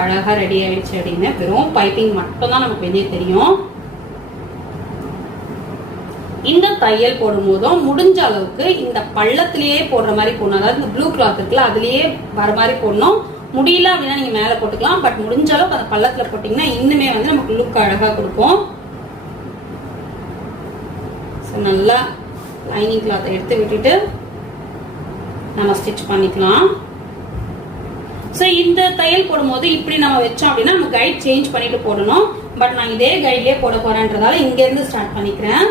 அழகா ரெடி ஆயிடுச்சு அப்படின்னு. வெறும் பைப்பிங் மட்டும் தான் நமக்கு வெளியே தெரியும். இந்த தையல் போடும் போதும் முடிஞ்ச அளவுக்கு இந்த பள்ளத்திலேயே போடுற மாதிரி போடணும். அதாவது இந்த ப்ளூ கிளாத் இருக்குல்ல அதுலயே வர மாதிரி போடணும். முடியல அப்படின்னா நீங்க மேல போட்டுக்கலாம். பட் முடிஞ்ச அளவுக்கு அந்த பள்ளத்துல போட்டீங்கன்னா இன்னுமே வந்து நமக்கு லுக் அழகா கொடுக்கும். நல்லா லைனிங் கிளாத் எடுத்து விட்டுட்டு நம்ம ஸ்டிச் பண்ணிக்கலாம். ஸோ இந்த தையல் போடும்போது இப்படி நம்ம வச்சோம் அப்படின்னா நம்ம கைட் சேஞ்ச் பண்ணிட்டு போடணும். பட் நான் இதே கைட்லயே போட போறேன்றதால இங்க இருந்து ஸ்டார்ட் பண்ணிக்கிறேன்.